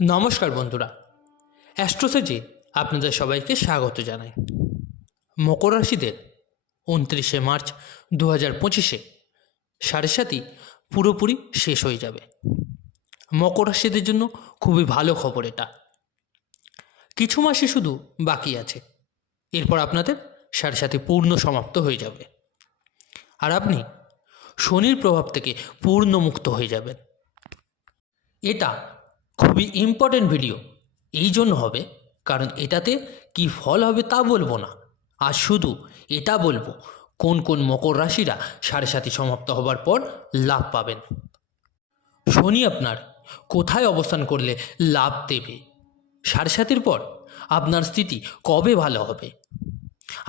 নমস্কার বন্ধুরা, অ্যাস্ট্রোসেজে আপনাদের সবাইকে স্বাগত জানাই। মকর রাশিদের 29শে মার্চ 2025-এ সাড়ে সাতই পুরোপুরি শেষ হয়ে যাবে। মকর রাশিদের জন্য খুবই ভালো খবর এটা। কিছু মাসই শুধু বাকি আছে, এরপর আপনাদের সাড়ে সাতই পূর্ণ সমাপ্ত হয়ে যাবে আর আপনি শনির প্রভাব থেকে পূর্ণ মুক্ত হয়ে যাবেন। এটা খুবই ইম্পর্টেন্ট ভিডিও এই জন্য হবে কারণ এটাতে কি ফল হবে তা বলবো না, আর শুধু এটা বলবো কোন কোন মকর রাশিরা সাড়ে সাতই সমাপ্ত হবার পর লাভ পাবেন। শনি আপনার কোথায় অবস্থান করলে লাভ দেবে, সাড়ে সাতির পর আপনার স্থিতি কবে ভালো হবে,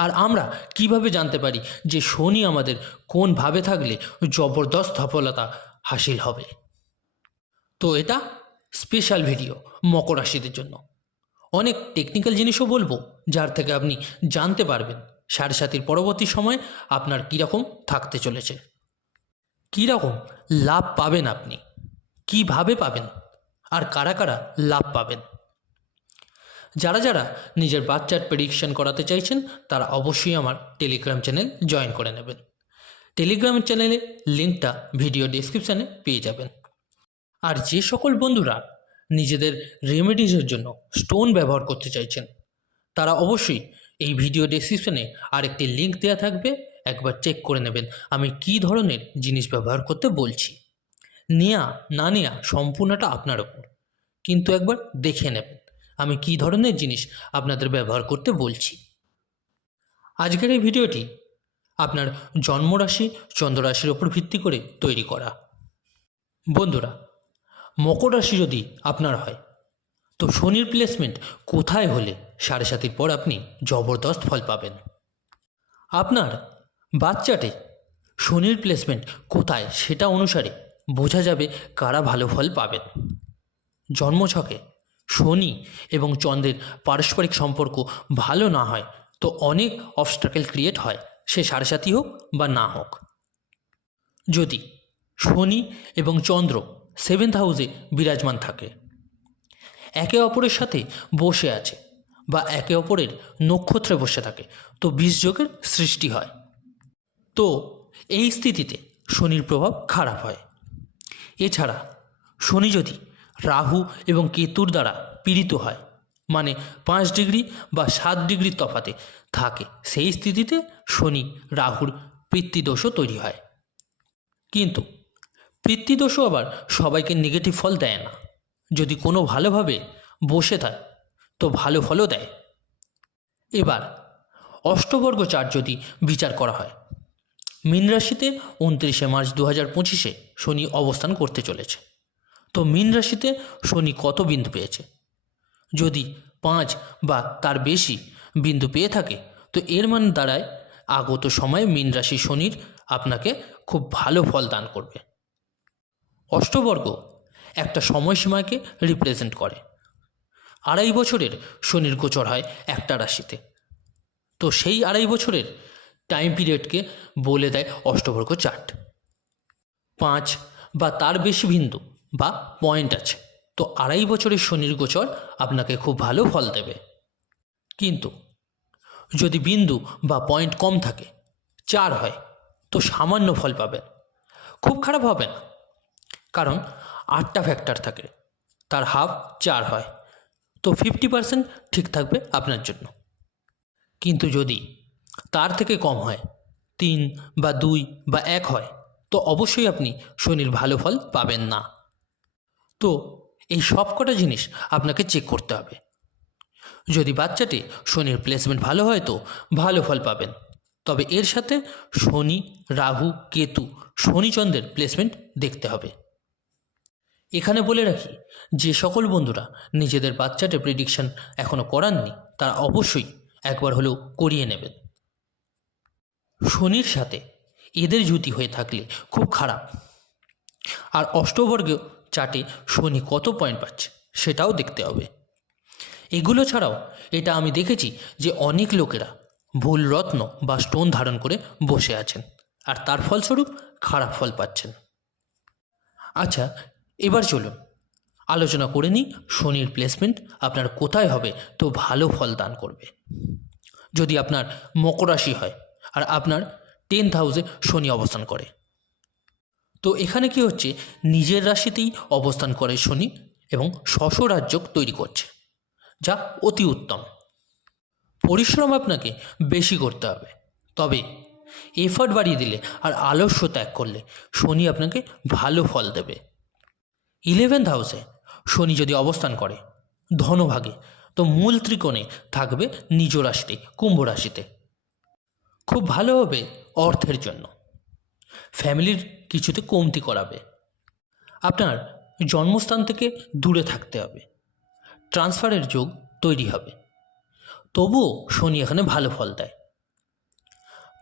আর আমরা কিভাবে জানতে পারি যে শনি আমাদের কোনভাবে থাকলে জবরদস্ত সফলতা হাসিল হবে। তো এটা স্পেশাল ভিডিও মকর রাশিদের জন্য। অনেক টেকনিক্যাল জিনিসও বলবো যার থেকে আপনি জানতে পারবেন সাড়ে সাতির পরবর্তী সময় আপনার কীরকম থাকতে চলেছে, কীরকম লাভ পাবেন, আপনি কিভাবে পাবেন, আর কারা কারা লাভ পাবেন। যারা যারা নিজের বাচ্চার প্রেডিকশন করাতে চাইছেন তারা অবশ্যই আমার টেলিগ্রাম চ্যানেল জয়েন করে নেবেন। টেলিগ্রাম চ্যানেলে লিঙ্কটা ভিডিও ডেসক্রিপশানে পেয়ে যাবেন। আর যে সকল বন্ধুরা নিজেদের রেমেডিসের জন্য স্টোন ব্যবহার করতে চাইছেন তারা অবশ্যই এই ভিডিও ডেসক্রিপশনে আরেকটি লিঙ্ক দেওয়া থাকবে, একবার চেক করে নেবেন আমি কী ধরনের জিনিস ব্যবহার করতে বলছি। নেয়া না নেয়া সম্পূর্ণটা আপনার ওপর, কিন্তু একবার দেখে নেবেন আমি কী ধরনের জিনিস আপনাদের ব্যবহার করতে বলছি। আজকের এই ভিডিওটি আপনার জন্মরাশি চন্দ্ররাশির ওপর ভিত্তি করে তৈরি করা। বন্ধুরা, মকর রাশি যদি আপনার হয় তো শনির প্লেসমেন্ট কোথায় হলে সাড়ে সাতির পর আপনি জবরদস্ত ফল পাবেন। আপনার বাচ্চাটে শনির প্লেসমেন্ট কোথায় সেটা অনুসারে বোঝা যাবে কারা ভালো ফল পাবেন। জন্মছকে শনি এবং চন্দ্রের পারস্পরিক সম্পর্ক ভালো না হয় তো অনেক অবস্ট্রাকেল ক্রিয়েট হয়, সে সাড়ে সাতি হোক বা না হোক। যদি শনি এবং চন্দ্র 7th হাউসে বিরাজমান থাকে, একে অপরের সাথে বসে আছে বা একে অপরের নক্ষত্রে বসে থাকে তো বিষযোগের সৃষ্টি হয়। তো এই স্থিতিতে শনির প্রভাব খারাপ হয়। এছাড়া শনি যদি রাহু এবং কেতুর দ্বারা পীড়িত হয়, মানে 5 ডিগ্রি বা 7 ডিগ্রির তফাতে থাকে, সেই স্থিতিতে শনি রাহুর পিতৃদোষও তৈরি হয়। কিন্তু পিতৃদোষও আবার সবাইকে নেগেটিভ ফল দেয় না। যদি কোনো ভালোভাবে বসে থাকে তো ভালো ফলও দেয়। এবার অষ্টবর্গ চার্ট যদি বিচার করা হয়, মীন রাশিতে 29শে মার্চ 2025-এ শনি অবস্থান করতে চলেছে। তো মীন রাশিতে শনি কত বিন্দু পেয়েছে? যদি 5 বা তার বেশি বিন্দু পেয়ে থাকে তো এর মানে দাঁড়ায় আগত সময়ে মীন রাশি শনির আপনাকে খুব ভালো ফল দান করবে। অষ্টবর্গ একটা সময়সীমাকে রিপ্রেজেন্ট করে। 2.5 বছরের শনির গোচর হয় একটা রাশিতে, তো সেই 2.5 বছরের টাইম পিরিয়ডকে বলে দেয় অষ্টবর্গ চার্ট। 5 বা তার বেশি বিন্দু বা পয়েন্ট আছে তো 2.5 বছরের শনির গোচর আপনাকে খুব ভালো ফল দেবে। কিন্তু যদি বিন্দু বা পয়েন্ট কম থাকে, 4 হয়, তো সামান্য ফল পাবেন, খুব খারাপ হবে না, কারণ 8টা ফ্যাক্টর থাকে, তার হাফ 4 হয়, তো 50% ঠিক থাকবে আপনার জন্য। কিন্তু যদি তার থেকে কম হয়, 3 বা 2 বা 1 হয়, তো অবশ্যই আপনি শনির ভালো ফল পাবেন না। তো এই সব কটা জিনিস আপনাকে চেক করতে হবে। যদি বাচ্চাটি শনির প্লেসমেন্ট ভালো হয় তো ভালো ফল পাবেন, তবে এর সাথে শনি রাহু কেতু শনিচন্দ্রের প্লেসমেন্ট দেখতে হবে। এখানে বলে রাখি, যে সকল বন্ধুরা নিজেদের বাচ্চাটে প্রেডিকশন এখনও করাননি তারা অবশ্যই একবার হলেও করিয়ে নেবেন। শনির সাথে এদের জুতি হয়ে থাকলে খুব খারাপ। আর অষ্টবর্গ চার্টে শনি কত পয়েন্ট পাচ্ছে সেটাও দেখতে হবে। এগুলো ছাড়াও এটা আমি দেখেছি যে অনেক লোকেরা ভুল রত্ন বা স্টোন ধারণ করে বসে আছেন আর তার ফলস্বরূপ খারাপ ফল পাচ্ছেন। আচ্ছা, এবার চলুন আলোচনা করে নিই শনির প্লেসমেন্ট আপনার কোথায় হবে তো ভালো ফল দান করবে। যদি আপনার মকর রাশি হয় আর আপনার 10th হাউসে শনি অবস্থান করে, তো এখানে কি হচ্ছে, নিজের রাশিতেই অবস্থান করে শনি এবং ষষ্ঠরাজ্য তৈরি করছে, যা অতি উত্তম। পরিশ্রম আপনাকে বেশি করতে হবে, তবে এফর্ট বাড়িয়ে দিলে আর আলস্য ত্যাগ করলে শনি আপনাকে ভালো ফল দেবে। 11th হাউসে শনি যদি অবস্থান করে ধনভাগে, তো মূল ত্রিকোণে থাকবে নিজ রাশিতে, কুম্ভ রাশিতে। খুব ভালো হবে অর্থের জন্য, ফ্যামিলির কিছুতে কমতি করাবে। আপনার জন্মস্থান থেকে দূরে থাকতে হবে, ট্রান্সফারের যোগ তৈরি হবে। তবুও শনি এখানে ভালো ফল দেয়।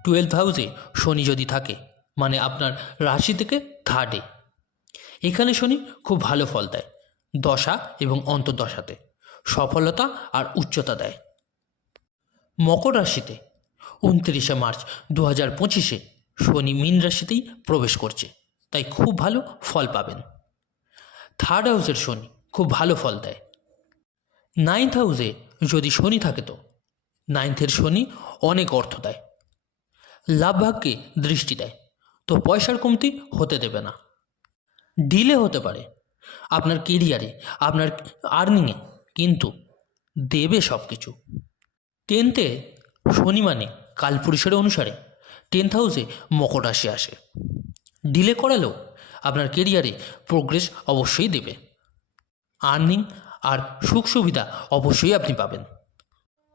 12th হাউসে শনি যদি থাকে মানে আপনার রাশি থেকে 3rd-এ, এখানে শনি খুব ভালো ফল দেয়। দশা এবং অন্তর্দশাতে সফলতা আর উচ্চতা দেয়। মকর রাশিতে 29শে মার্চ 2025-এ শনি মীন রাশিতেই প্রবেশ করছে, তাই খুব ভালো ফল পাবেন। 3rd হাউসের শনি খুব ভালো ফল দেয়। 9th হাউসে যদি শনি থাকে তো 9th-এর শনি অনেক অর্থ দেয়, লাভ ভাগ্যে দৃষ্টি দেয়, তো পয়সার কমতি হতে দেবে না। ডিলে হতে পারে আপনার কেরিয়ারে, আপনার আর্নিংয়ে, কিন্তু দেবে সব কিছু। 10th-এ শনি মানে কালপুরুষের অনুসারে 10th হাউসে মকর রাশি আসে। ডিলে করালেও আপনার কেরিয়ারে প্রোগ্রেস অবশ্যই দেবে, আর্নিং আর সুখ সুবিধা অবশ্যই আপনি পাবেন।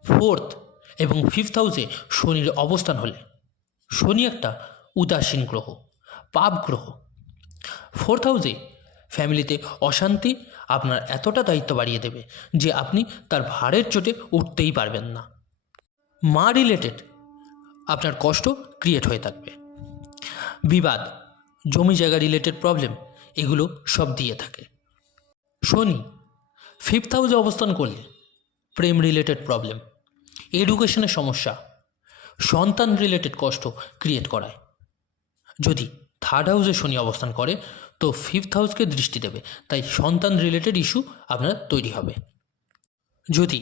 4th এবং 5th হাউসে শনির অবস্থান হলে, শনি একটা উদাসীন গ্রহ, পাপ গ্রহ। 4th হাউসে ফ্যামিলিতে অশান্তি আপনার এতটা দায়িত্ব বাড়িয়ে দেবে যে আপনি তার ভারের চোটে উঠতেই পারবেন না। মা রিলেটেড আপনার কষ্ট ক্রিয়েট হয়ে থাকবে। বিবাদ, জমি জায়গা রিলেটেড প্রবলেম, এগুলো সব দিয়ে থাকে। শনি 5th হাউসে অবস্থান করলে প্রেম রিলেটেড প্রবলেম, এডুকেশনের সমস্যা, সন্তান রিলেটেড কষ্ট ক্রিয়েট করায়। যদি 3rd হাউসে শনি অবস্থান করে তো 5th হাউসকে দৃষ্টি দেবে, তাই সন্তান রিলেটেড ইস্যু আপনার তৈরি হবে। যদি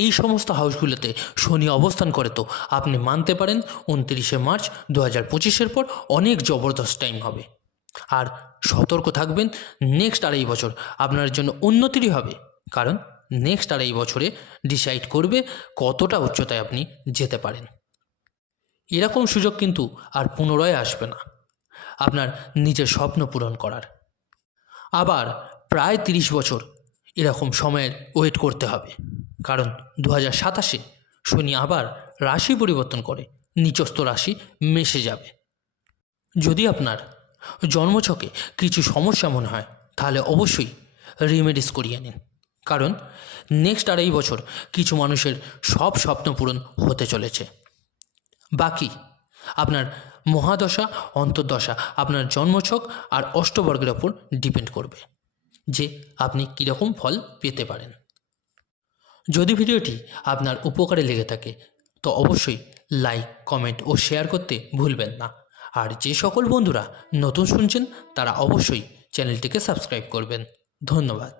এই সমস্ত হাউসগুলোতে শনি অবস্থান করে তো আপনি মানতে পারেন 29শে মার্চ 2025-এর পর অনেক জবরদস্ত টাইম হবে। আর সতর্ক থাকবেন, নেক্সট 2.5 বছর আপনার জন্য উন্নতিরই হবে, কারণ নেক্সট 2.5 বছরে ডিসাইড করবে কতটা উচ্চতায় আপনি যেতে পারেন। এরকম সুযোগ কিন্তু আর পুনরায় আসবে না আপনার নিজের স্বপ্ন পূরণ করার। আবার প্রায় 30 বছর এরকম সময়ের ওয়েট করতে হবে, কারণ 2027-এ শনি আবার রাশি পরিবর্তন করে নিচস্থ রাশি মেশে যাবে। যদি আপনার জন্মছকে কিছু সমস্যা মনে হয় তাহলে অবশ্যই রিমেডিস করিয়ে নিন, কারণ নেক্সট 2.5 বছর কিছু মানুষের সব স্বপ্ন পূরণ হতে চলেছে। বাকি আপনার মহাদশা, অন্তর্দশা, আপনার জন্মছক আর অষ্টবর্গের ওপর ডিপেন্ড করবে যে আপনি কীরকম ফল পেতে পারেন। যদি ভিডিওটি আপনার উপকারে লেগে থাকে তো অবশ্যই লাইক, কমেন্ট ও শেয়ার করতে ভুলবেন না। আর যে সকল বন্ধুরা নতুন শুনছেন তারা অবশ্যই চ্যানেলটিকে সাবস্ক্রাইব করবেন। ধন্যবাদ।